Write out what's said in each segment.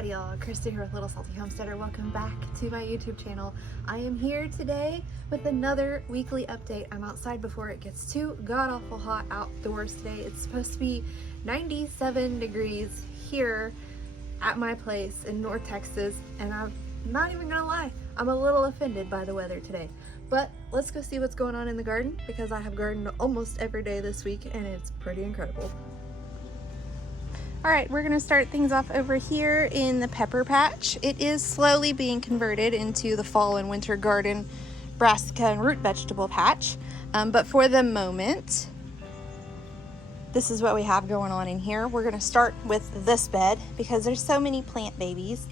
Howdy y'all, Christi here with Little Salty Homesteader. Welcome back to my YouTube channel. I am here today with another weekly update. I'm outside before it gets too god-awful hot outdoors today. It's supposed to be 97 degrees here at my place in North Texas, and I'm not even gonna lie, I'm a little offended by the weather today. But let's go see what's going on in the garden, because I have gardened almost every day this week and it's pretty incredible. All right, we're gonna start things off over here in the pepper patch. It is slowly being converted into the fall and winter garden brassica and root vegetable patch. But for the moment, this is what we have going on in here. We're gonna start with this bed because there's so many plant babies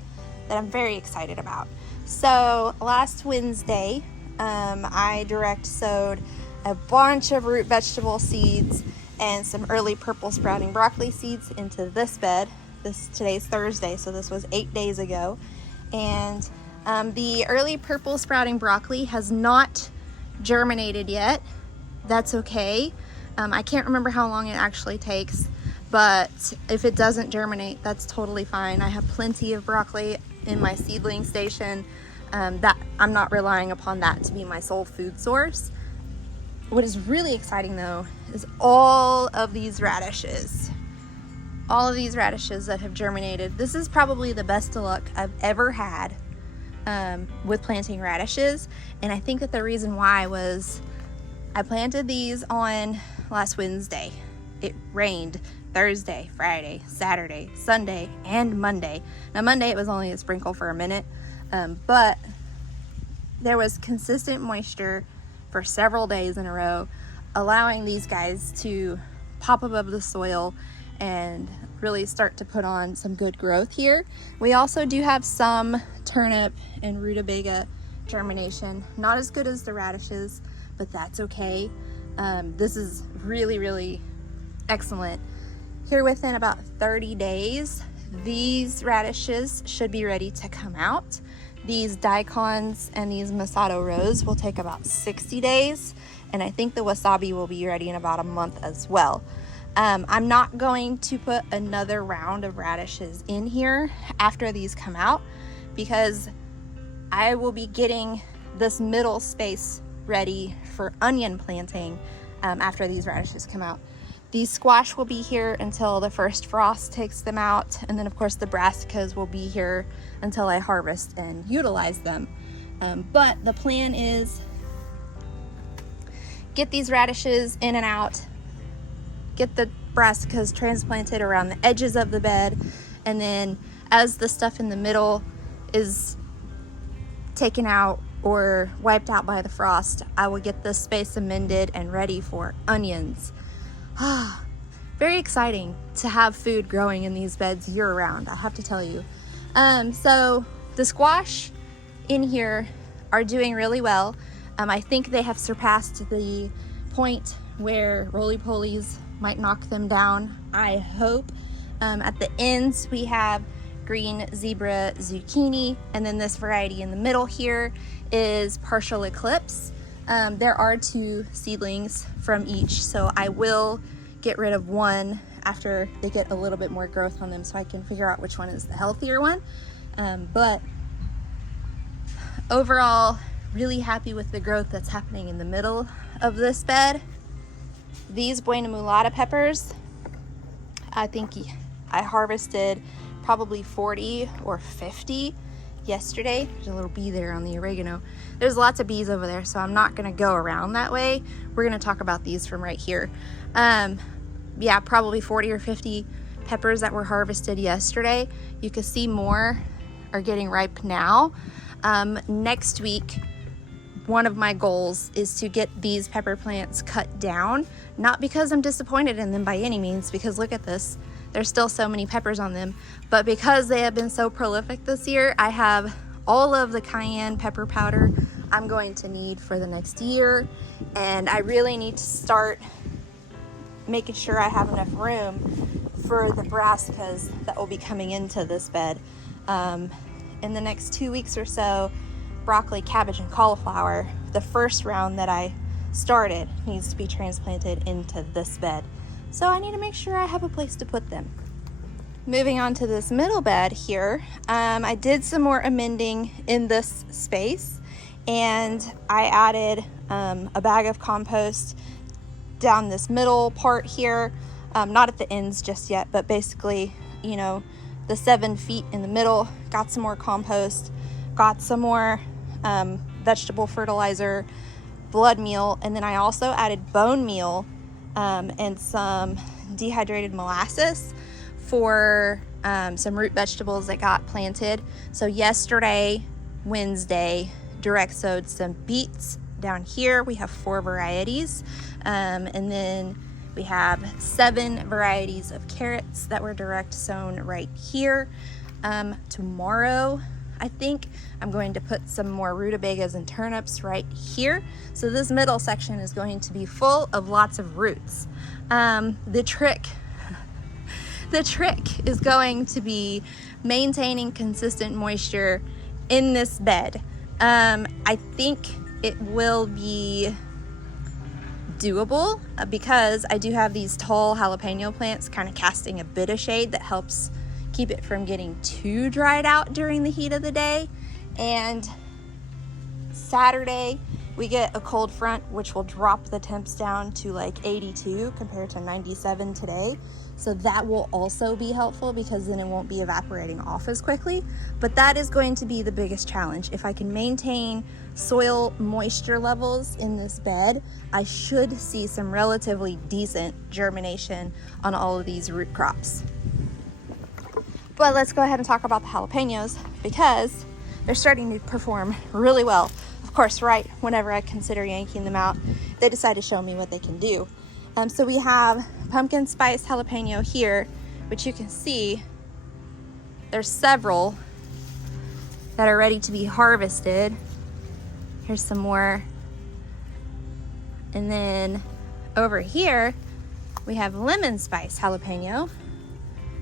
that I'm very excited about. So last Wednesday, I direct sowed a bunch of root vegetable seeds and some early purple sprouting broccoli seeds into this bed. Today's Thursday, so this was 8 days ago. And the early purple sprouting broccoli has not germinated yet. That's okay. I can't remember how long it actually takes, but if it doesn't germinate, that's totally fine. I have plenty of broccoli in my seedling station. That I'm not relying upon that to be my sole food source. What is really exciting though is all of these radishes. All of these radishes that have germinated. This is probably the best of luck I've ever had with planting radishes. And I think that the reason why was I planted these on last Wednesday. It rained Thursday, Friday, Saturday, Sunday, and Monday. Now Monday it was only a sprinkle for a minute, but there was consistent moisture for several days in a row, allowing these guys to pop above the soil and really start to put on some good growth here. We also do have some turnip and rutabaga germination. Not as good as the radishes, but that's okay. This is really excellent. Here within about 30 days, these radishes should be ready to come out. These daikons and these masato rows will take about 60 days, and I think the wasabi will be ready in about a month as well. I'm not going to put another round of radishes in here after these come out because I will be getting this middle space ready for onion planting after these radishes come out. These squash will be here until the first frost takes them out, and then of course the brassicas will be here until I harvest and utilize them. But the plan is get these radishes in and out, get the brassicas transplanted around the edges of the bed, and then as the stuff in the middle is taken out or wiped out by the frost, I will get this space amended and ready for onions. Very exciting to have food growing in these beds year-round, I have to tell you. So the squash in here are doing really well. I think they have surpassed the point where roly-polies might knock them down, I hope. At the ends we have green zebra zucchini, and then this variety in the middle here is partial eclipse. There are 2 seedlings from each, so I will get rid of one after they get a little bit more growth on them so I can figure out which one is the healthier one. But overall, really happy with the growth that's happening in the middle of this bed. These Buena Mulata peppers, I think I harvested probably 40 or 50 yesterday. There's a little bee there on the oregano. There's lots of bees over there, so I'm not gonna go around that way. We're gonna talk about these from right here. Yeah, probably 40 or 50 peppers that were harvested yesterday. You can see more are getting ripe now. Next week, one of my goals is to get these pepper plants cut down, not because I'm disappointed in them by any means, because look at this. There's still so many peppers on them, but because they have been so prolific this year, I have all of the cayenne pepper powder I'm going to need for the next year, and I really need to start making sure I have enough room for the brassicas that will be coming into this bed. In the next 2 weeks or so, broccoli, cabbage, and cauliflower, the first round that I started, needs to be transplanted into this bed. So I need to make sure I have a place to put them. moving on to this middle bed here, I did some more amending in this space, and I added a bag of compost down this middle part here, not at the ends just yet, but basically, you know, the 7 feet in the middle. Got some more compost, got some more vegetable fertilizer, blood meal, and then I also added bone meal and some dehydrated molasses for some root vegetables that got planted. So yesterday, Wednesday, direct sowed some beets down here. We have 4 varieties, and then we have 7 varieties of carrots that were direct sown right here. Tomorrow, I think I'm going to put some more rutabagas and turnips right here. So this middle section is going to be full of lots of roots. The trick is going to be maintaining consistent moisture in this bed. I think it will be doable because I do have these tall jalapeno plants kind of casting a bit of shade that helps keep it from getting too dried out during the heat of the day. And Saturday we get a cold front, which will drop the temps down to like 82 compared to 97 today. So that will also be helpful because then it won't be evaporating off as quickly. But that is going to be the biggest challenge. If I can maintain soil moisture levels in this bed, I should see some relatively decent germination on all of these root crops. But let's go ahead and talk about the jalapenos because they're starting to perform really well. Of course, right whenever I consider yanking them out, they decide to show me what they can do. So we have pumpkin spice jalapeno here, which you can see there's several that are ready to be harvested. Here's some more. And then over here, we have lemon spice jalapeno.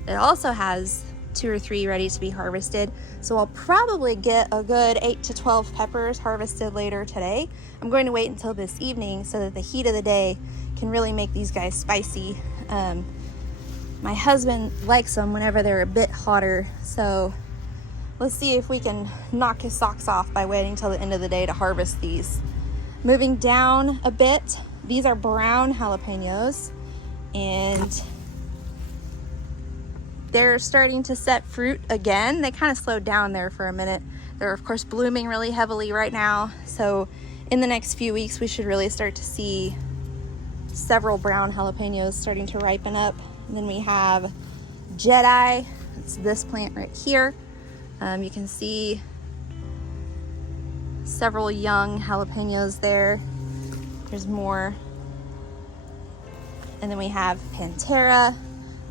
It also has 2 or 3 ready to be harvested. So I'll probably get a good 8 to 12 peppers harvested later today. I'm going to wait until this evening so that the heat of the day can really make these guys spicy. My husband likes them whenever they're a bit hotter. So let's see if we can knock his socks off by waiting till the end of the day to harvest these. Moving down a bit, these are brown jalapenos, and they're starting to set fruit again. They kind of slowed down there for a minute. They're of course blooming really heavily right now. So in the next few weeks, we should really start to see several brown jalapenos starting to ripen up. And then we have Jedi. It's this plant right here. You can see several young jalapenos there. There's more. And then we have Pantera.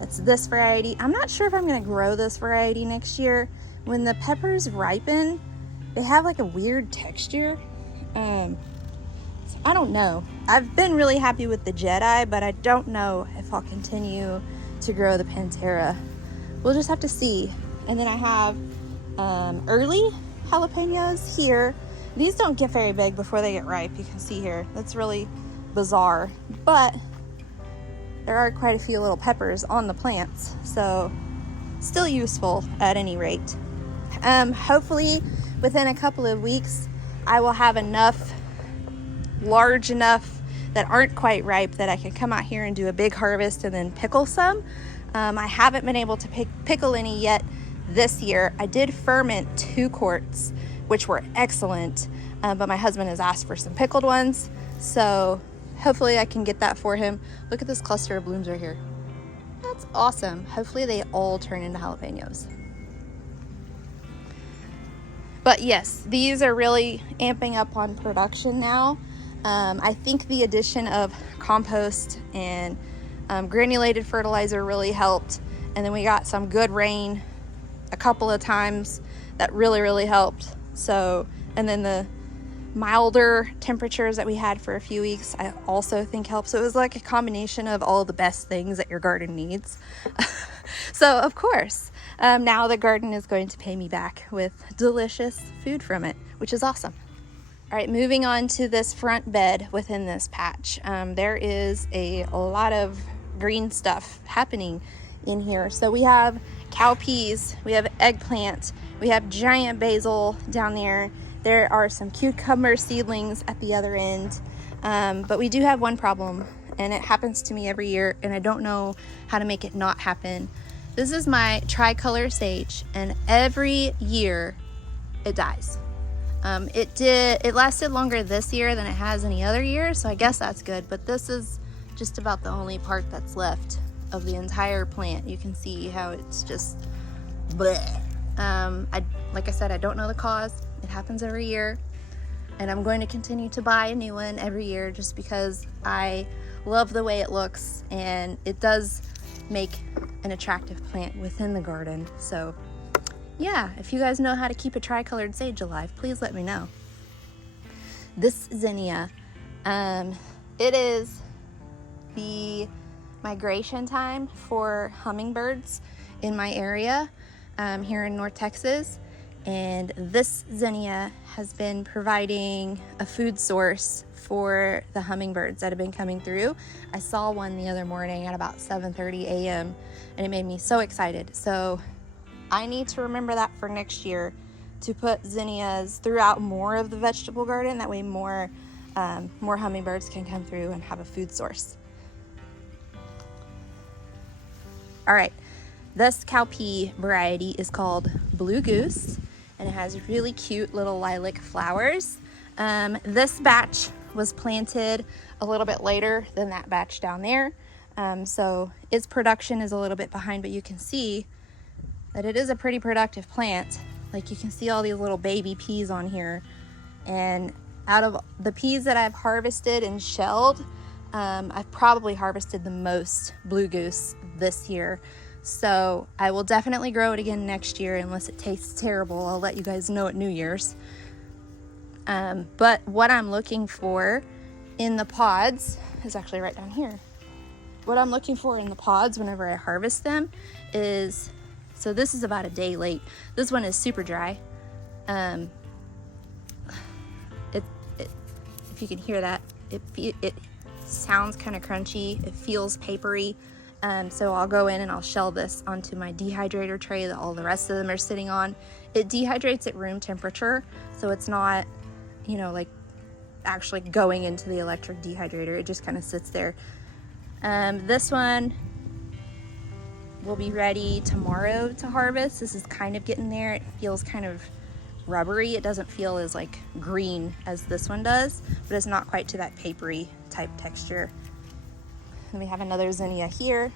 That's this variety. I'm not sure if I'm going to grow this variety next year. When the peppers ripen, they have like a weird texture. So I don't know. I've been really happy with the Jedi, but I don't know if I'll continue to grow the Pantera. We'll just have to see. And then I have early jalapenos here. These don't get very big before they get ripe. You can see here. That's really bizarre. But there are quite a few little peppers on the plants, so still useful at any rate. Hopefully within a couple of weeks, I will have enough, large enough that aren't quite ripe that I can come out here and do a big harvest and then pickle some. I haven't been able to pickle any yet this year. I did ferment 2 quarts, which were excellent, but my husband has asked for some pickled ones, so hopefully I can get that for him. Look at this cluster of blooms right here. That's awesome. Hopefully they all turn into jalapenos. But yes, these are really amping up on production now. I think the addition of compost and granulated fertilizer really helped. And then we got some good rain a couple of times that really helped. So, and then the milder temperatures that we had for a few weeks I also think helped. So it was like a combination of all the best things that your garden needs. So of course, now the garden is going to pay me back with delicious food from it, which is awesome. All right, moving on to this front bed within this patch. There is a lot of green stuff happening in here. So we have cowpeas, we have eggplant, we have giant basil down there. There are some cucumber seedlings at the other end. But we do have one problem, and it happens to me every year, and I don't know how to make it not happen. This is my tricolor sage, and every year it dies. It lasted longer this year than it has any other year, so I guess that's good, but this is just about the only part that's left of the entire plant. You can see how it's just bleh. Like I said, I don't know the cause. It happens every year, and I'm going to continue to buy a new one every year just because I love the way it looks, and it does make an attractive plant within the garden. So yeah, if you guys know how to keep a tricolored sage alive, please let me know. This zinnia, it is the migration time for hummingbirds in my area here in North Texas, and this zinnia has been providing a food source for the hummingbirds that have been coming through. I saw one the other morning at about 7:30 a.m. and it made me so excited. So I need to remember that for next year, to put zinnias throughout more of the vegetable garden. That way more hummingbirds can come through and have a food source. All right, this cowpea variety is called Blue Goose, and it has really cute little lilac flowers. This batch was planted a little bit later than that batch down there, so its production is a little bit behind, but you can see that it is a pretty productive plant. Like, you can see all these little baby peas on here, and out of the peas that I've harvested and shelled, I've probably harvested the most Blue Goose this year. So I will definitely grow it again next year unless it tastes terrible. I'll let you guys know at New Year's. But what I'm looking for in the pods is actually right down here. What I'm looking for in the pods whenever I harvest them is, so this is about a day late. This one is super dry. If you can hear that, it sounds kind of crunchy. It feels papery. So I'll go in and I'll shell this onto my dehydrator tray that all the rest of them are sitting on. It dehydrates at room temperature, so it's not, you know, like actually going into the electric dehydrator. It just kind of sits there. This one will be ready tomorrow to harvest. This is kind of getting there. It feels kind of rubbery. It doesn't feel as like green as this one does, but it's not quite to that papery type texture. And we have another zinnia here.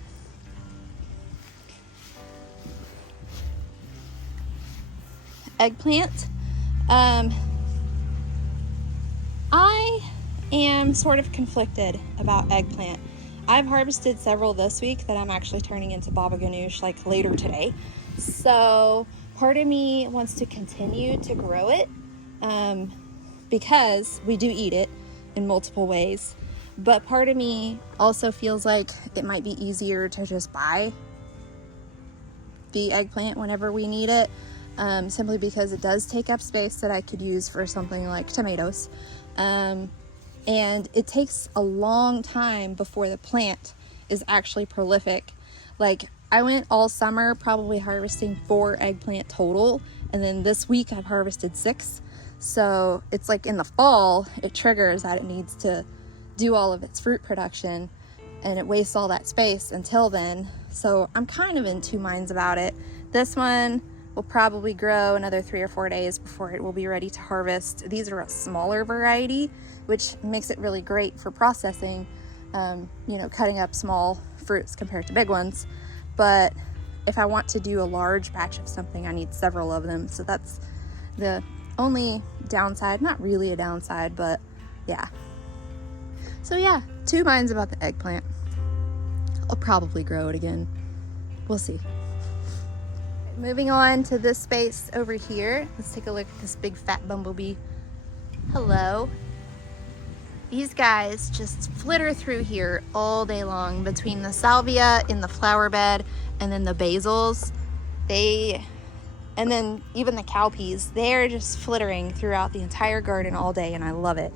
Eggplant. I am sort of conflicted about eggplant. I've harvested several this week that I'm actually turning into baba ganoush like later today. So part of me wants to continue to grow it because we do eat it in multiple ways. But part of me also feels like it might be easier to just buy the eggplant whenever we need it, simply because it does take up space that I could use for something like tomatoes. And it takes a long time before the plant is actually prolific. Like, I went all summer probably harvesting 4 eggplant total, and then this week I've harvested 6. So it's like in the fall, it triggers that it needs to do all of its fruit production, and it wastes all that space until then. So I'm kind of in two minds about it. This one will probably grow another 3 or 4 days before it will be ready to harvest. These are a smaller variety, which makes it really great for processing, you know, cutting up small fruits compared to big ones. But if I want to do a large batch of something, I need several of them. So that's the only downside. Not really a downside, but yeah. So yeah, two minds about the eggplant. I'll probably grow it again. We'll see. Moving on to this space over here. Let's take a look at this big fat bumblebee. Hello. These guys just flitter through here all day long between the salvia in the flower bed and then the basils. And then even the cowpeas, they're just flittering throughout the entire garden all day, and I love it.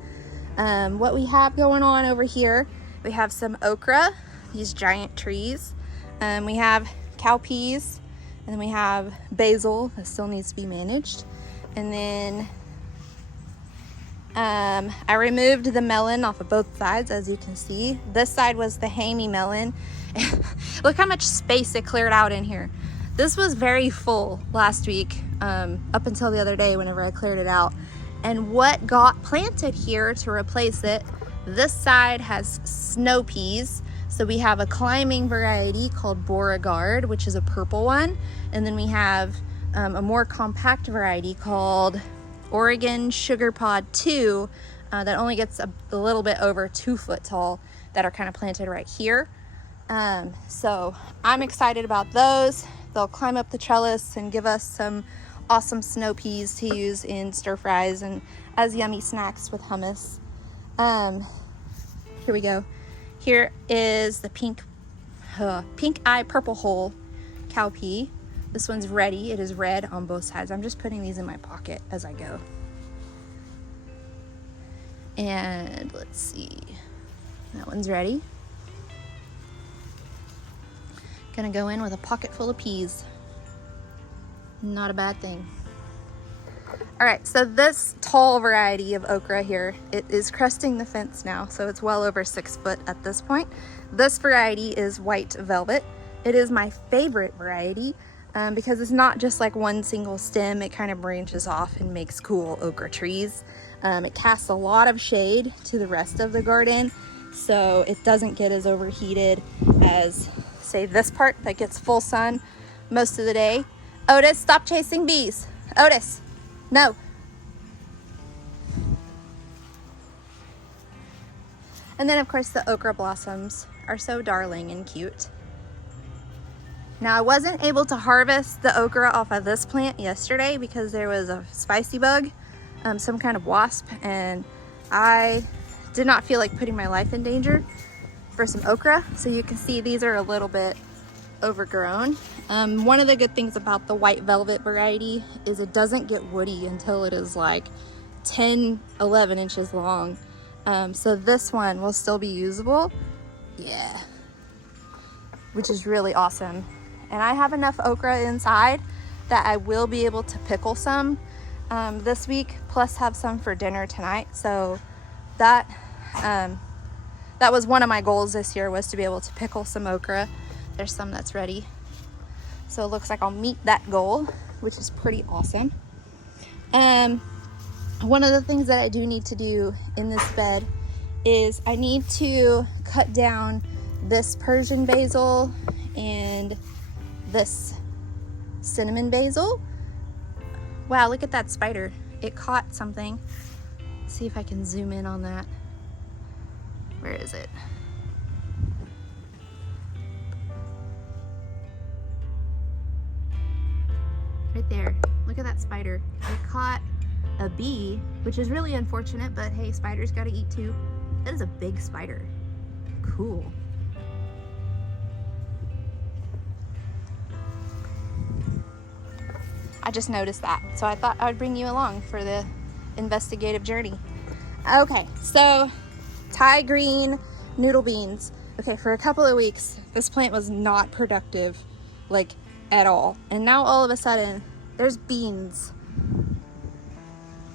What we have going on over here, we have some okra, these giant trees. We have cowpeas, and then we have basil that still needs to be managed. And then I removed the melon off of both sides, as you can see. This side was the hamey melon. Look how much space it cleared out in here. This was very full last week, up until the other day whenever I cleared it out. And what got planted here to replace it, this side has snow peas. So we have a climbing variety called Beauregard, which is a purple one. And then we have a more compact variety called Oregon Sugar Pod 2 that only gets a little bit over 2 foot tall, that are kind of planted right here. So I'm excited about those. They'll climb up the trellis and give us some awesome snow peas to use in stir fries and as yummy snacks with hummus. Here we go. Here is the pink eye purple hole cowpea. This one's ready. It is red on both sides. I'm just putting these in my pocket as I go. And let's see. That one's ready. Gonna go in with a pocket full of peas. Not a bad thing. All right, so this tall variety of okra here, it is cresting the fence now, so it's well over 6 foot at this point. This variety is white velvet. It is my favorite variety because it's not just like one single stem. It kind of branches off and makes cool okra trees. It casts a lot of shade to the rest of the garden, so it doesn't get as overheated as, say, this part that gets full sun most of the day. Otis, stop chasing bees. Otis, no. And then of course the okra blossoms are so darling and cute. Now I wasn't able to harvest the okra off of this plant yesterday because there was a spicy bug, some kind of wasp, and I did not feel like putting my life in danger for some okra. So you can see these are a little bit overgrown. One of the good things about the white velvet variety is it doesn't get woody until it is like 10-11 inches long. So this one will still be usable. Yeah, which is really awesome. And I have enough okra inside that I will be able to pickle some this week, plus have some for dinner tonight. So that was one of my goals this year, was to be able to pickle some okra. There's some that's ready. So it looks like I'll meet that goal, which is pretty awesome. One of the things that I do need to do in this bed is I need to cut down this Persian basil and this cinnamon basil. Wow, look at that spider. It caught something. Let's see if I can zoom in on that. Where is it? Right there. Look at that spider. It caught a bee, which is really unfortunate, but hey, spiders gotta eat too. That is a big spider. Cool. I just noticed that, so I thought I would bring you along for the investigative journey. Okay, so Thai green noodle beans. Okay, for a couple of weeks, this plant was not productive, like at all. And now all of a sudden, there's beans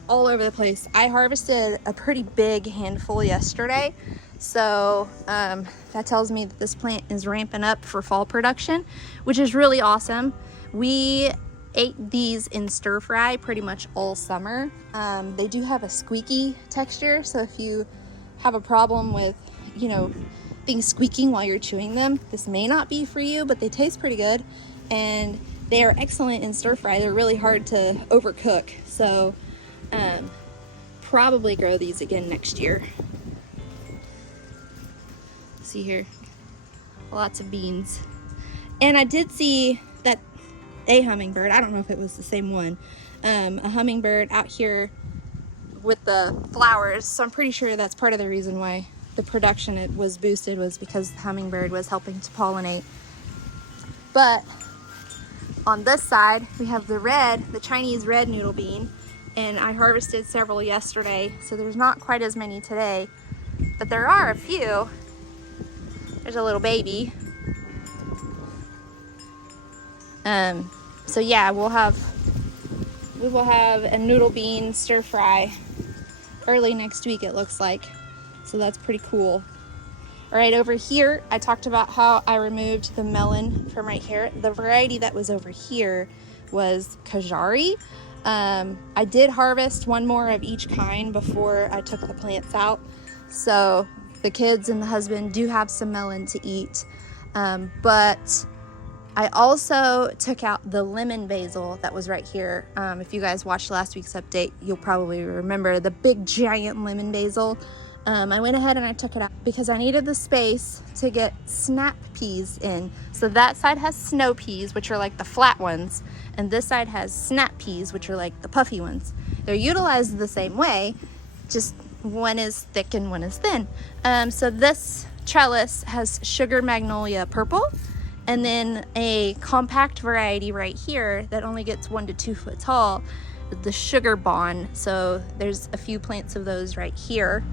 all over the place. I harvested a pretty big handful yesterday, so that tells me that this plant is ramping up for fall production, which is really awesome. We ate these in stir fry pretty much all summer. They do have a squeaky texture, so if you have a problem with, things squeaking while you're chewing them, this may not be for you, but they taste pretty good, and they are excellent in stir fry. They're really hard to overcook, so probably grow these again next year. See here, lots of beans. And I did see that a hummingbird, I don't know if it was the same one, a hummingbird out here with the flowers, so I'm pretty sure that's part of the reason why the production was boosted, was because the hummingbird was helping to pollinate. But on this side we have the Chinese red noodle bean, and I harvested several yesterday, so there's not quite as many today, but there are a few. There's a little baby. So yeah, we will have a noodle bean stir fry early next week, it looks like. So that's pretty cool. All right, over here, I talked about how I removed the melon from right here. The variety that was over here was Kajari. I did harvest one more of each kind before I took the plants out. So the kids and the husband do have some melon to eat. But I also took out the lemon basil that was right here. If you guys watched last week's update, you'll probably remember the big giant lemon basil. I went ahead and I took it out because I needed the space to get snap peas in. So that side has snow peas, which are like the flat ones, and this side has snap peas, which are like the puffy ones. They're utilized the same way, just one is thick and one is thin. So this trellis has sugar magnolia purple, and then a compact variety right here that only gets 1 to 2 foot tall, the sugar bond. So there's a few plants of those right here.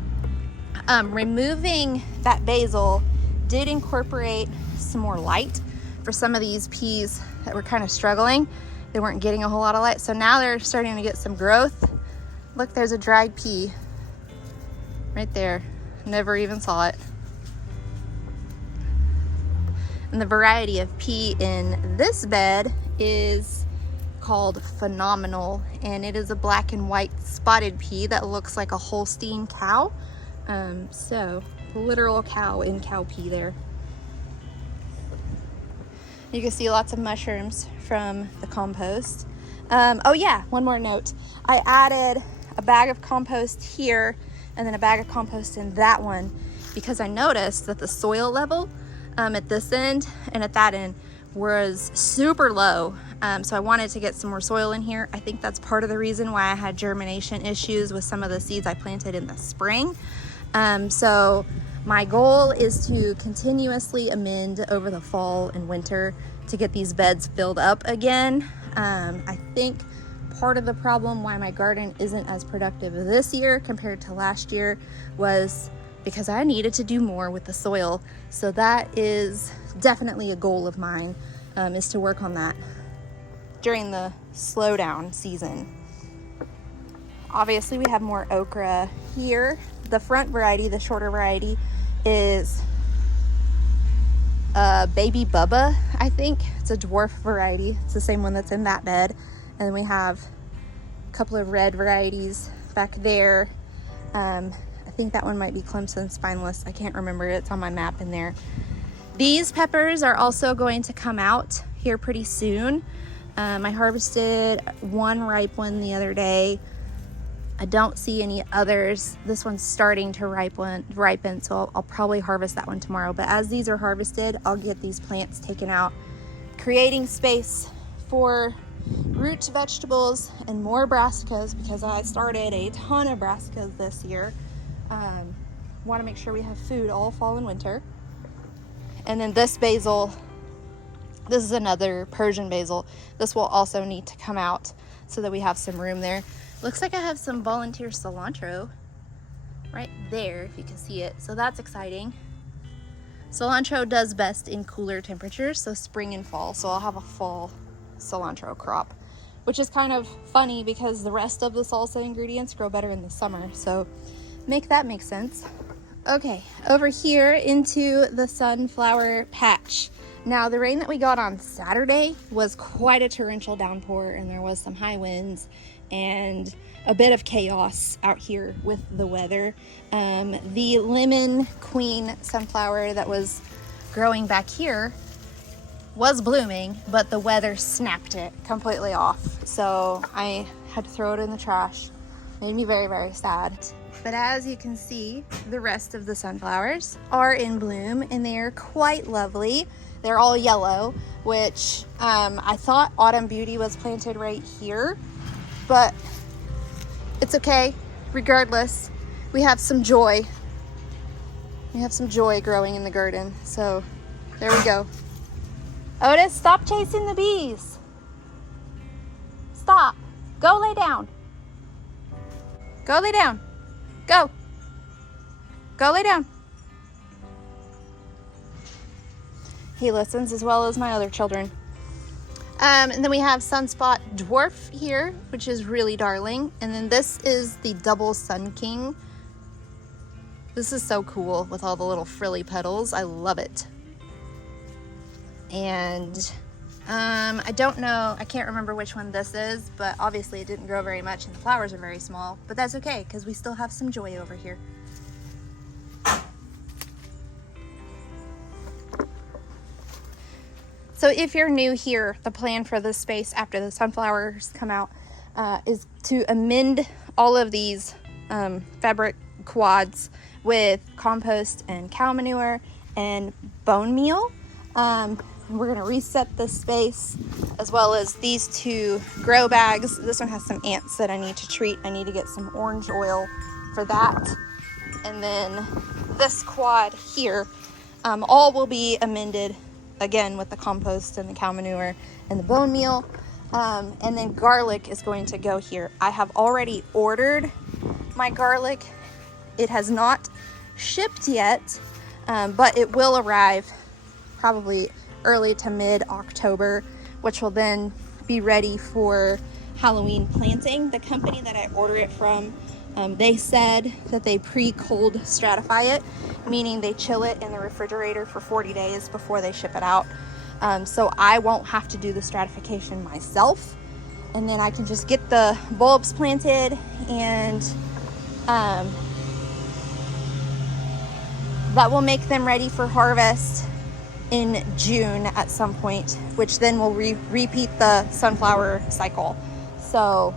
Removing that basil did incorporate some more light for some of these peas that were kind of struggling. They weren't getting a whole lot of light, so now they're starting to get some growth. Look, there's a dried pea right there. Never even saw it. And the variety of pea in this bed is called Phenomenal, and it is a black and white spotted pea that looks like a Holstein cow. So literal cow in cowpea there. You can see lots of mushrooms from the compost. Oh yeah, one more note. I added a bag of compost here and then a bag of compost in that one because I noticed that the soil level at this end and at that end was super low. So I wanted to get some more soil in here. I think that's part of the reason why I had germination issues with some of the seeds I planted in the spring. So my goal is to continuously amend over the fall and winter to get these beds filled up again. I think part of the problem why my garden isn't as productive this year compared to last year was because I needed to do more with the soil. So that is definitely a goal of mine, is to work on that during the slowdown season. Obviously we have more okra here. The front variety, the shorter variety, is Baby Bubba, I think. It's a dwarf variety. It's the same one that's in that bed. And then we have a couple of red varieties back there. I think that one might be Clemson Spineless. I can't remember. It's on my map in there. These peppers are also going to come out here pretty soon. I harvested one ripe one the other day. I don't see any others. This one's starting to ripen, so I'll probably harvest that one tomorrow. But as these are harvested, I'll get these plants taken out, creating space for root vegetables and more brassicas because I started a ton of brassicas this year. Want to make sure we have food all fall and winter. And then this basil, this is another Persian basil. This will also need to come out so that we have some room there. Looks like I have some volunteer cilantro right there, if you can see it. So that's exciting. Cilantro does best in cooler temperatures, so spring and fall. So I'll have a fall cilantro crop, which is kind of funny because the rest of the salsa ingredients grow better in the summer. So make that make sense. Okay, over here into the sunflower patch. Now the rain that we got on Saturday was quite a torrential downpour, and there was some high winds and a bit of chaos out here with the weather. The lemon queen sunflower that was growing back here was blooming, but the weather snapped it completely off. So I had to throw it in the trash. Made me very, very sad. But as you can see, the rest of the sunflowers are in bloom and they are quite lovely. They're all yellow, which I thought Autumn Beauty was planted right here, but it's okay. Regardless, we have some joy. We have some joy growing in the garden. So there we go. Otis, stop chasing the bees. Stop. Go lay down. Go lay down. Go. Go lay down. He listens as well as my other children. And then we have Sunspot Dwarf here, which is really darling. And then this is the Double Sun King. This is so cool with all the little frilly petals. I love it. And I don't know, I can't remember which one this is, but obviously it didn't grow very much and the flowers are very small, but that's okay because we still have some joy over here. So if you're new here, the plan for this space after the sunflowers come out is to amend all of these fabric quads with compost and cow manure and bone meal. We're going to reset this space as well as these 2 grow bags. This one has some ants that I need to treat. I need to get some orange oil for that. And then this quad here, all will be amended again with the compost and the cow manure and the bone meal. And then garlic is going to go here. I have already ordered my garlic. It has not shipped yet, but it will arrive probably early to mid-October, which will then be ready for Halloween planting. The company that I order it from, they said that they pre-cold stratify it, meaning they chill it in the refrigerator for 40 days before they ship it out. So I won't have to do the stratification myself, and then I can just get the bulbs planted, and that will make them ready for harvest in June at some point, which then will repeat the sunflower cycle. So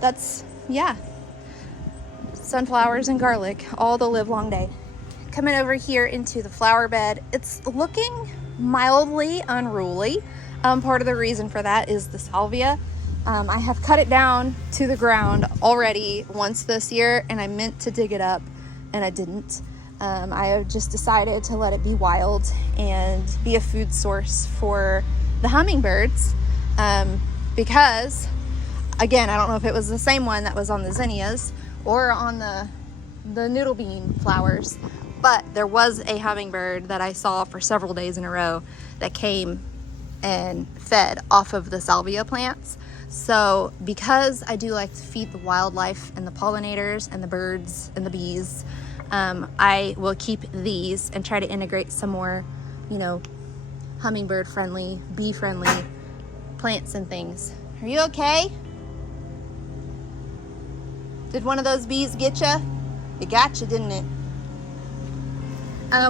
that's, yeah, sunflowers and garlic all the live long day. Coming over here into the flower bed, it's looking mildly unruly. Part of the reason for that is the salvia. I have cut it down to the ground already once this year, and I meant to dig it up and I didn't. I have just decided to let it be wild and be a food source for the hummingbirds, because, again, I don't know if it was the same one that was on the zinnias or on the noodle bean flowers, but there was a hummingbird that I saw for several days in a row that came and fed off of the salvia plants. So because I do like to feed the wildlife and the pollinators and the birds and the bees, I will keep these and try to integrate some more, hummingbird friendly, bee friendly plants and things. Are you okay? Did one of those bees get you? It got you, didn't it?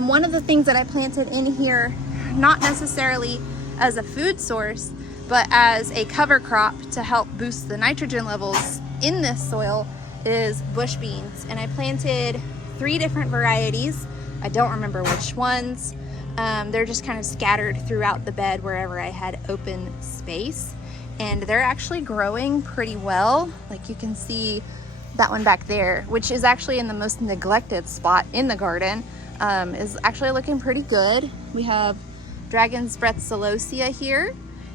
One of the things that I planted in here, not necessarily as a food source, but as a cover crop to help boost the nitrogen levels in this soil, is bush beans. And I planted 3 different varieties. I don't remember which ones. They're just kind of scattered throughout the bed wherever I had open space, and they're actually growing pretty well. Like you can see that one back there, which is actually in the most neglected spot in the garden, is actually looking pretty good. We have Dragon's Breath Celosia here,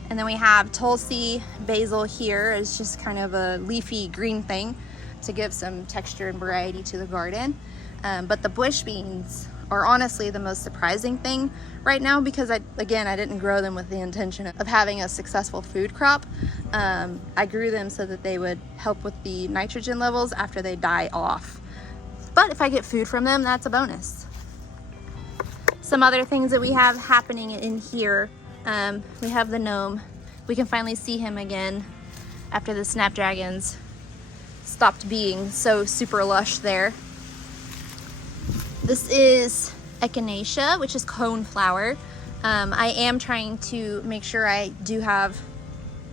and then we have Tulsi Basil here. It's just kind of a leafy green thing to give some texture and variety to the garden. But the bush beans are honestly the most surprising thing right now, because I didn't grow them with the intention of having a successful food crop. I grew them so that they would help with the nitrogen levels after they die off. But if I get food from them, that's a bonus. Some other things that we have happening in here, we have the gnome. We can finally see him again after the snapdragons stopped being so super lush there. This is echinacea, which is coneflower. I am trying to make sure I do have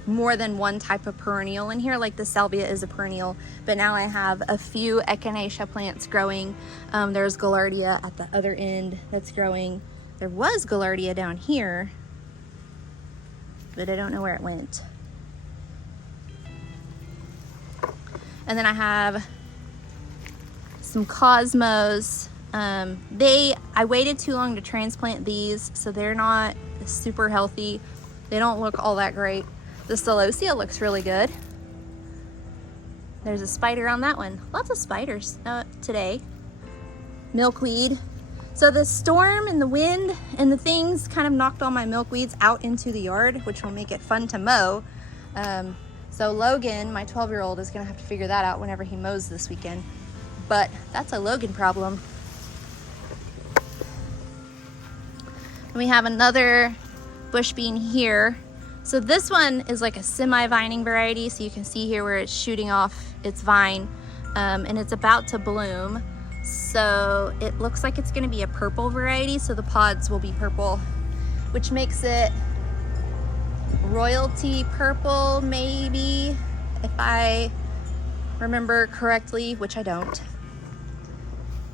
more than one type of perennial in here, like the salvia is a perennial, but now I have a few echinacea plants growing. There's gaillardia at the other end that's growing. There was gaillardia down here, but I don't know where it went. And then I have some cosmos. I waited too long to transplant these, so they're not super healthy. They don't look all that great. The celosia looks really good. There's a spider on that one. Lots of spiders today. Milkweed. So the storm and the wind and the things kind of knocked all my milkweeds out into the yard, which will make it fun to mow. So Logan, my 12-year-old, is gonna have to figure that out whenever he mows this weekend. But that's a Logan problem. And we have another bush bean here. So this one is like a semi-vining variety. So you can see here where it's shooting off its vine, and it's about to bloom. So it looks like it's gonna be a purple variety. So the pods will be purple, which makes it royalty purple, maybe, if I remember correctly, which I don't.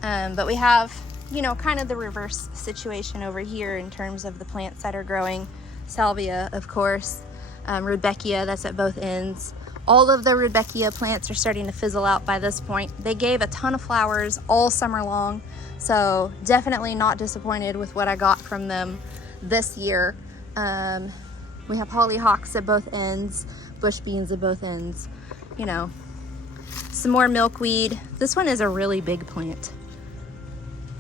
But we have, you know, kind of the reverse situation over here in terms of the plants that are growing. Salvia, of course, Rudbeckia, that's at both ends. All of the Rudbeckia plants are starting to fizzle out by this point. They gave a ton of flowers all summer long, so definitely not disappointed with what I got from them this year. We have hollyhocks at both ends, bush beans at both ends, you know. Some more milkweed. This one is a really big plant.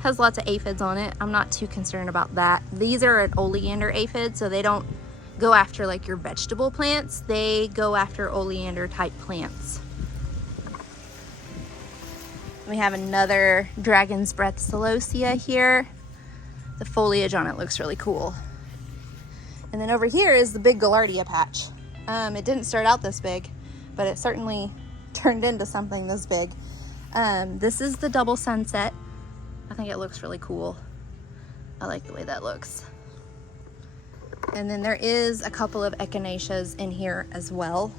Has lots of aphids on it. I'm not too concerned about that. These are an oleander aphid, so they don't go after like your vegetable plants. They go after oleander type plants. We have another dragon's breath celosia here. The foliage on it looks really cool. And then over here is the big gaillardia patch. It didn't start out this big, but it certainly turned into something this big. This is the double sunset. I think it looks really cool. I like the way that looks. And then there is a couple of echinaceas in here as well.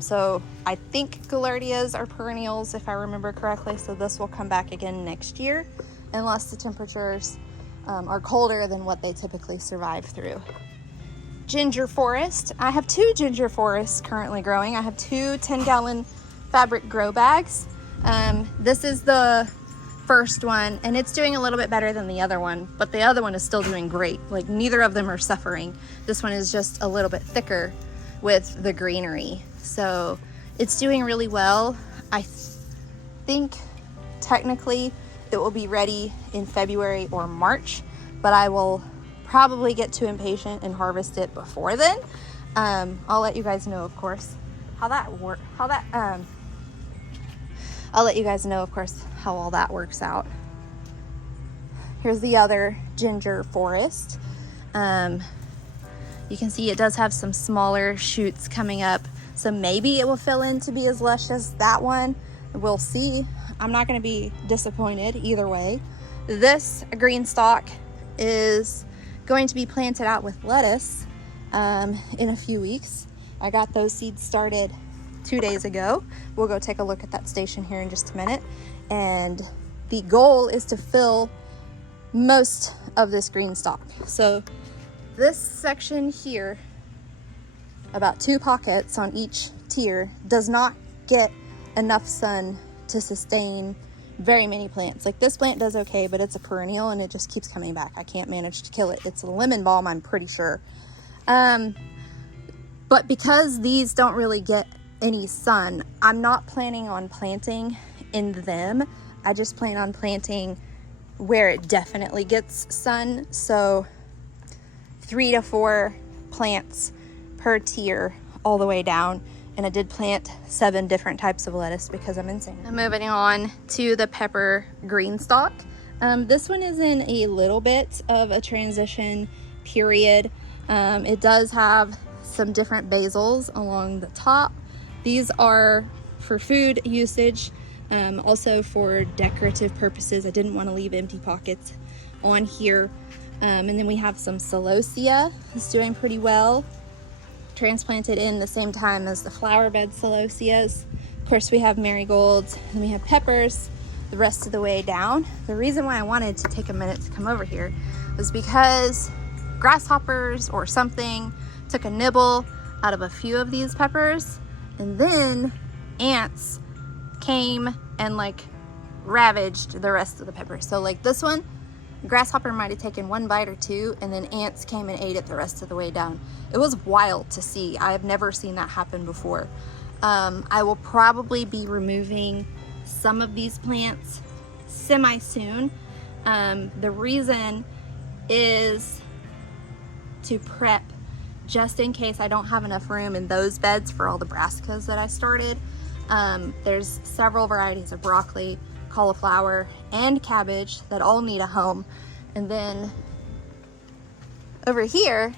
So I think gaillardias are perennials, if I remember correctly. So this will come back again next year, unless the temperatures are colder than what they typically survive through. Ginger forest. I have 2 ginger forests currently growing. I have 2 10-gallon fabric grow bags. This is the first one, and it's doing a little bit better than the other one, but the other one is still doing great. Like, neither of them are suffering. This one is just a little bit thicker with the greenery, so it's doing really well. I think technically it will be ready in February or March, but I will probably get too impatient and harvest it before then. I'll let you guys know, of course, I'll let you guys know, of course, how all that works out. Here's the other ginger forest. You can see it does have some smaller shoots coming up, so maybe it will fill in to be as lush as that one. We'll see. I'm not going to be disappointed either way. This green stalk is going to be planted out with lettuce in a few weeks. I got those seeds started 2 days ago. We'll go take a look at that station here in just a minute. And the goal is to fill most of this green stalk. So this section here, about 2 pockets on each tier, does not get enough sun to sustain very many plants. Like, this plant does okay, but it's a perennial and it just keeps coming back. I can't manage to kill it. It's a lemon balm, I'm pretty sure. But because these don't really get any sun, I'm not planning on planting in them. I just plan on planting where it definitely gets sun. So 3 to 4 plants per tier all the way down. And I did plant 7 different types of lettuce because I'm insane. I'm moving on to the pepper green stalk. This one is in a little bit of a transition period. It does have some different basils along the top. These are for food usage, also for decorative purposes. I didn't want to leave empty pockets on here. And then we have some celosia. It's doing pretty well. Transplanted in the same time as the flower bed celosias. Of course, we have marigolds and we have peppers the rest of the way down. The reason why I wanted to take a minute to come over here was because grasshoppers or something took a nibble out of a few of these peppers, and then ants came and like ravaged the rest of the peppers. So like this one, grasshopper might have taken 1 bite or 2, and then ants came and ate it the rest of the way down. It was wild to see. I have never seen that happen before. I will probably be removing some of these plants semi soon. The reason is to prep just in case I don't have enough room in those beds for all the brassicas that I started. There's several varieties of broccoli, cauliflower, and cabbage that all need a home. And then over here,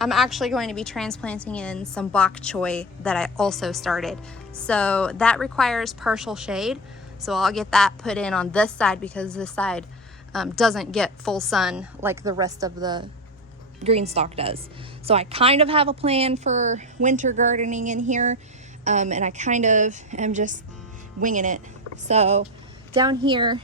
I'm actually going to be transplanting in some bok choy that I also started. So that requires partial shade. So I'll get that put in on this side because this side doesn't get full sun like the rest of the green stalk does. So I kind of have a plan for winter gardening in here, and I kind of am just winging it. So down here,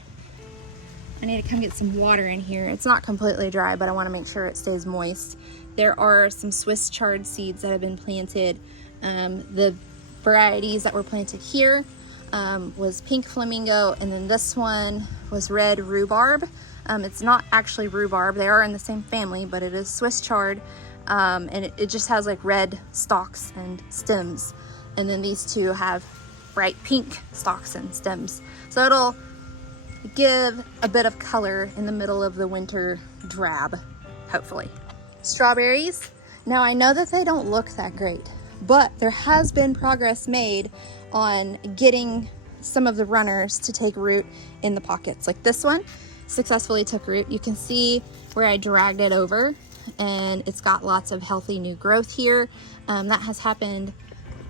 I need to come get some water in here. It's not completely dry, but I want to make sure it stays moist. There are some Swiss chard seeds that have been planted. The varieties that were planted here was pink flamingo, and then this one was red rhubarb. It's not actually rhubarb. They are in the same family, but it is Swiss chard, and it just has like red stalks and stems. And then these two have bright pink stalks and stems. So it'll give a bit of color in the middle of the winter drab, hopefully. Strawberries. Now I know that they don't look that great, but there has been progress made on getting some of the runners to take root in the pockets. Like this one successfully took root. You can see where I dragged it over, and it's got lots of healthy new growth here. That has happened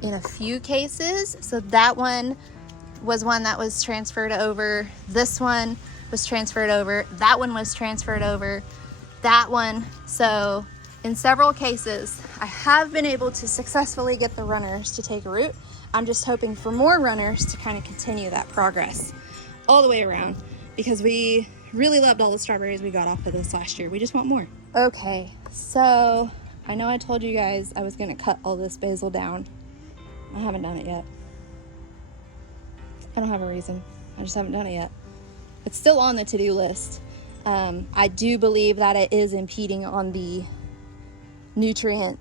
in a few cases. So that one was one that was transferred over. This one was transferred over. That one was transferred over. That one. So in several cases, I have been able to successfully get the runners to take root. I'm just hoping for more runners to kind of continue that progress all the way around, because we really loved all the strawberries we got off of this last year. We just want more. Okay, so I know I told you guys I was gonna cut all this basil down. I haven't done it yet. I don't have a reason. I just haven't done it yet. It's still on the to-do list. I do believe that it is impeding on the nutrient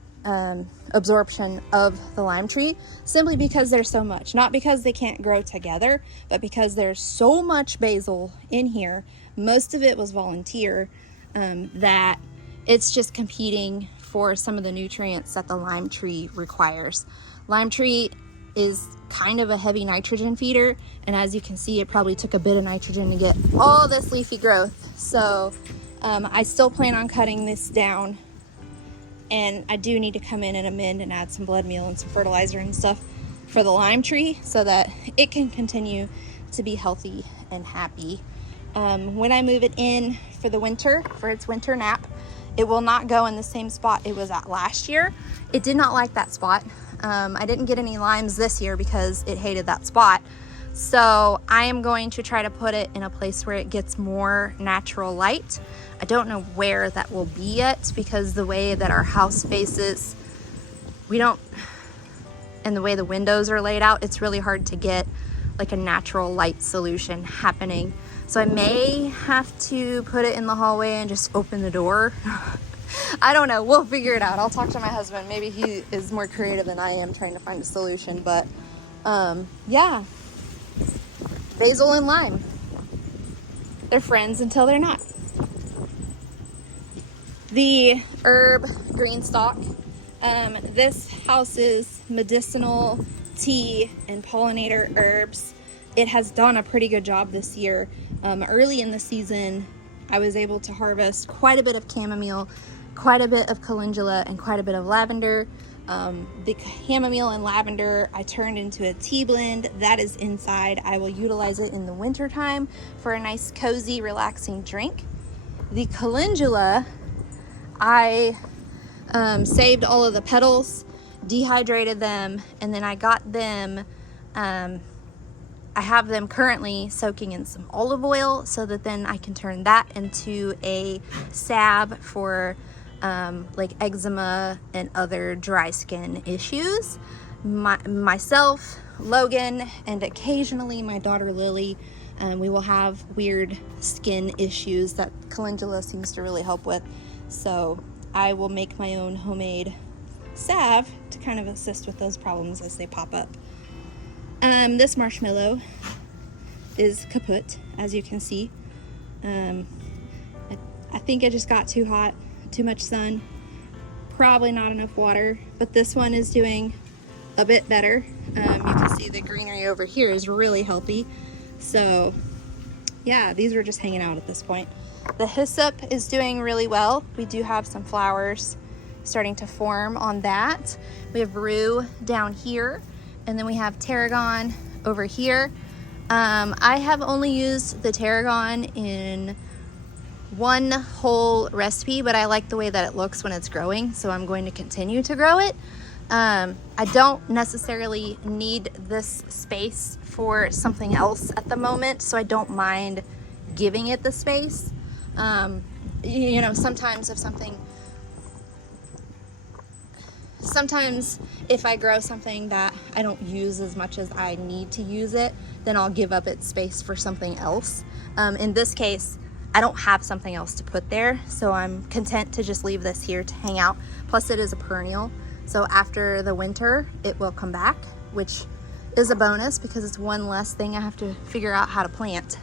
absorption of the lime tree, simply because there's so much. Not because they can't grow together, but because there's so much basil in here. Most of it was volunteer, that it's just competing for some of the nutrients that the lime tree requires. Lime tree is kind of a heavy nitrogen feeder, and as you can see, it probably took a bit of nitrogen to get all this leafy growth. So I still plan on cutting this down, and I do need to come in and amend and add some blood meal and some fertilizer and stuff for the lime tree so that it can continue to be healthy and happy. When I move it in for the winter, for its winter nap, it will not go in the same spot it was at last year. It did not like that spot. I didn't get any limes this year because it hated that spot. So I am going to try to put it in a place where it gets more natural light. I don't know where that will be yet, because the way that our house faces, and the way the windows are laid out, it's really hard to get like a natural light solution happening. So I may have to put it in the hallway and just open the door. I don't know, we'll figure it out. I'll talk to my husband. Maybe he is more creative than I am trying to find a solution, but yeah. Basil and lime. They're friends until they're not. The herb green stalk. This house's medicinal tea and pollinator herbs. It has done a pretty good job this year. Early in the season, I was able to harvest quite a bit of chamomile, quite a bit of calendula, and quite a bit of lavender. The chamomile and lavender I turned into a tea blend that is inside. I will utilize it in the winter time for a nice cozy relaxing drink. The calendula, I saved all of the petals, dehydrated them, and then I got them, I have them currently soaking in some olive oil so that then I can turn that into a salve for like eczema and other dry skin issues. Myself, Logan, and occasionally my daughter Lily, we will have weird skin issues that calendula seems to really help with. So I will make my own homemade salve to kind of assist with those problems as they pop up. This marshmallow is kaput, as you can see. I think it just got too hot, too much sun, probably not enough water, but this one is doing a bit better. You can see the greenery over here is really healthy. So yeah, these were just hanging out at this point. The hyssop is doing really well. We do have some flowers starting to form on that. We have rue down here, and then we have tarragon over here. I have only used the tarragon in one whole recipe, but I like the way that it looks when it's growing, so I'm going to continue to grow it. I don't necessarily need this space for something else at the moment, so I don't mind giving it the space. You know, sometimes if I grow something that I don't use as much as I need to use it, then I'll give up its space for something else. In this case, I don't have something else to put there, so I'm content to just leave this here to hang out. Plus it is a perennial, so after the winter it will come back, which is a bonus because it's one less thing I have to figure out how to plant.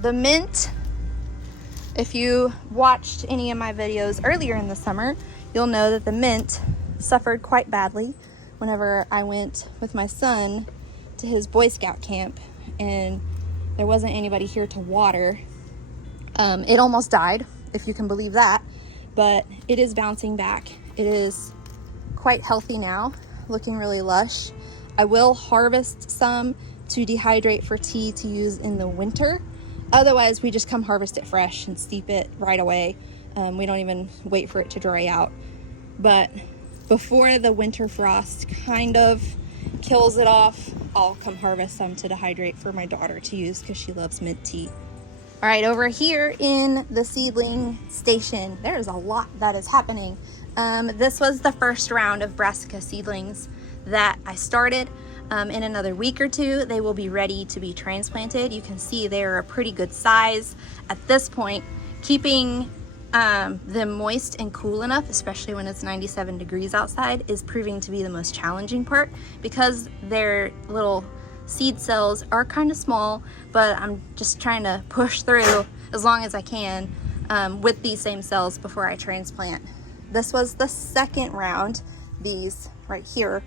The mint, if you watched any of my videos earlier in the summer, you'll know that the mint suffered quite badly whenever I went with my son to his Boy Scout camp and there wasn't anybody here to water. It almost died, if you can believe that, but it is bouncing back. It is quite healthy now, looking really lush. I will harvest some to dehydrate for tea to use in the winter. Otherwise, we just come harvest it fresh and steep it right away. We don't even wait for it to dry out. But before the winter frost kind of kills it off, I'll come harvest some to dehydrate for my daughter to use because she loves mint tea. All right, over here in the seedling station, there's a lot that is happening. This was the first round of brassica seedlings that I started. In another week or two, they will be ready to be transplanted. You can see they're a pretty good size at this point. Keeping them moist and cool enough, especially when it's 97 degrees outside, is proving to be the most challenging part because their little seed cells are kind of small, but I'm just trying to push through as long as I can with these same cells before I transplant. This was the second round, these right here.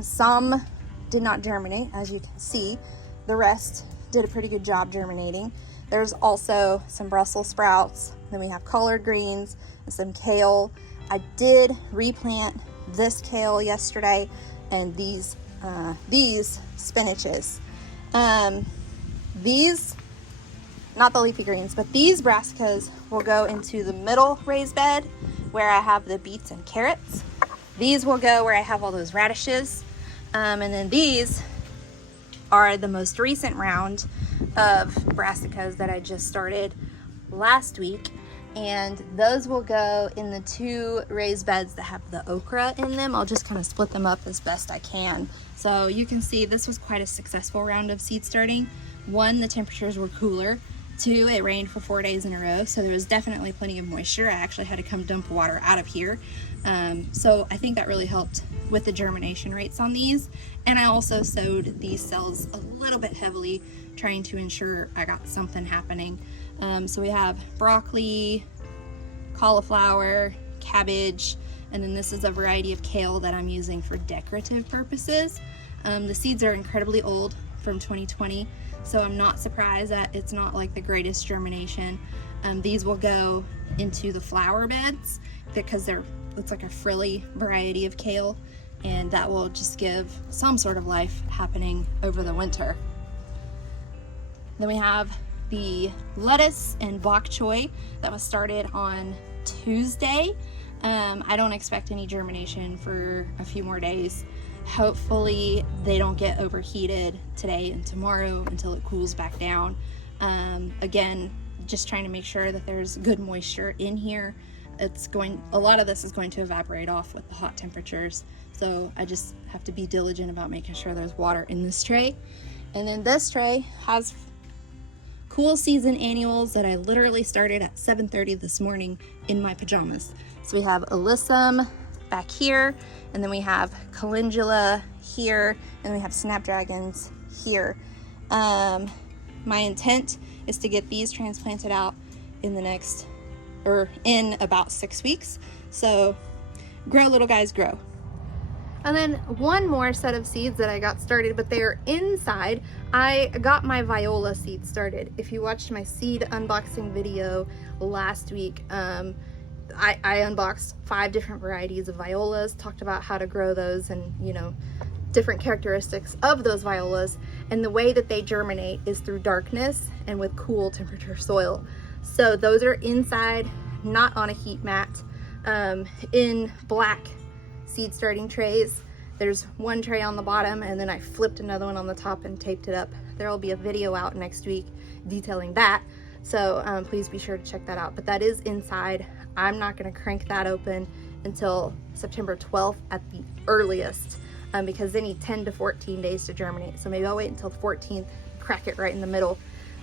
Some did not germinate, as you can see. The rest did a pretty good job germinating. There's also some Brussels sprouts, then we have collard greens and some kale. I did replant this kale yesterday and these spinaches. These, not the leafy greens, but these brassicas will go into the middle raised bed where I have the beets and carrots. These will go where I have all those radishes. And then these are the most recent round of brassicas that I just started last week. And those will go in the two raised beds that have the okra in them. I'll just kind of split them up as best I can. So you can see this was quite a successful round of seed starting. One, the temperatures were cooler. Two, it rained for 4 days in a row, so there was definitely plenty of moisture. I actually had to come dump water out of here. So I think that really helped with the germination rates on these. And I also sowed these cells a little bit heavily, trying to ensure I got something happening. So we have broccoli, cauliflower, cabbage, and then this is a variety of kale that I'm using for decorative purposes. The seeds are incredibly old, from 2020, so I'm not surprised that it's not like the greatest germination. These will go into the flower beds because it's like a frilly variety of kale, and that will just give some sort of life happening over the winter. Then we have the lettuce and bok choy that was started on Tuesday. I don't expect any germination for a few more days. Hopefully they don't get overheated today and tomorrow until it cools back down. Again, just trying to make sure that there's good moisture in here. A lot of this is going to evaporate off with the hot temperatures, so I just have to be diligent about making sure there's water in this tray. And then this tray has cool season annuals that I literally started at 7:30 this morning in my pajamas. So we have alyssum back here, and then we have calendula here, and then we have snapdragons here. My intent is to get these transplanted out in the next, or in about 6 weeks. So grow, little guys, grow. And then one more set of seeds that I got started, but they are inside. I got my viola seeds started. If you watched my seed unboxing video last week, I unboxed 5 different varieties of violas, talked about how to grow those and, you know, different characteristics of those violas. And the way that they germinate is through darkness and with cool temperature soil. So those are inside, not on a heat mat, in black seed starting trays. There's one tray on the bottom, and then I flipped another one on the top and taped it up. There will be a video out next week detailing that, so please be sure to check that out. But that is inside. I'm not going to crank that open until September 12th at the earliest, because they need 10 to 14 days to germinate. So maybe I'll wait until the 14th, crack it right in the middle,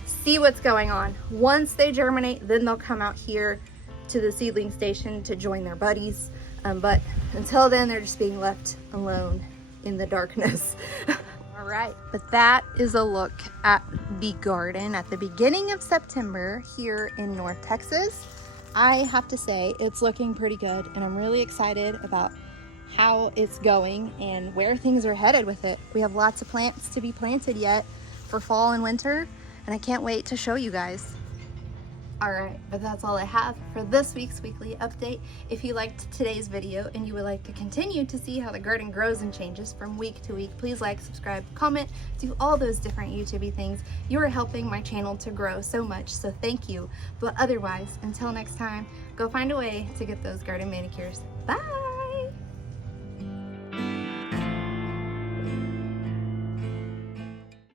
see what's going on. Once they germinate, then they'll come out here to the seedling station to join their buddies. But until then, they're just being left alone in the darkness. All right, but that is a look at the garden at the beginning of September here in North Texas. I have to say it's looking pretty good, and I'm really excited about how it's going and where things are headed with it. We have lots of plants to be planted yet for fall and winter, and I can't wait to show you guys. Alright, but that's all I have for this week's weekly update. If you liked today's video and you would like to continue to see how the garden grows and changes from week to week, please like, subscribe, comment, do all those different YouTube-y things. You are helping my channel to grow so much, so thank you. But otherwise, until next time, go find a way to get those garden manicures. Bye!